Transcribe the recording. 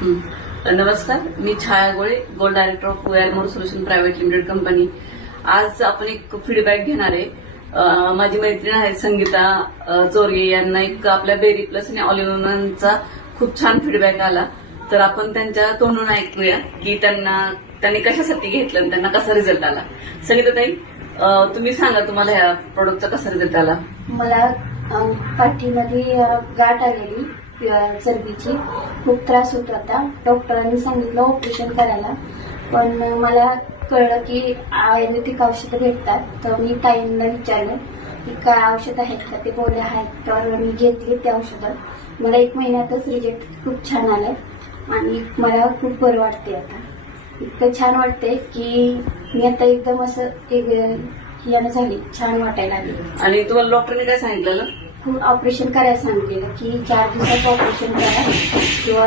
नमस्कार, मी Chhaya Gole, gold director of Wearmore solution private limited company. आज आपण एक फीडबॅक घेणार आहे. माझी मैत्रीण आहे संगीता चोरगे, यांना एक आपल्या बेरी प्लस आणि ऑल इन वनचा खूप छान फीडबॅक आला. तर आपण त्यांच्या तोंडून ऐकूया की त्यांनी कशासाठी घेतलं आणि त्यांना कसा रिझल्ट आला. संगीताताई, तुम्ही सांगा, तुम्हाला ह्या प्रोडक्टचा कसा रिझल्ट आला? मला पाठीमध्ये गाठ आलेली चरबीची खूप त्रास होत होता. डॉक्टरांनी सांगितलं ऑपरेशन करायला, पण मला कळलं की आयुर्वेदिक औषधं भेटतात. तर मी ताईंना विचारलं की काय औषध आहेत का, ते बोलले आहेत. तर मी घेतली ते औषधं. मला 1 महिन्यातच रिझल्ट खूप छान आलाय आणि मला खूप बरं वाटते. आता इतकं छान वाटतंय की मी आता एकदम असं यानं झाली, छान वाटायला लागली. आणि तुम्हाला डॉक्टरने काय सांगितलं? ऑपरेशन करायला सांगितलेलं की 4 दिवसात ऑपरेशन करा किंवा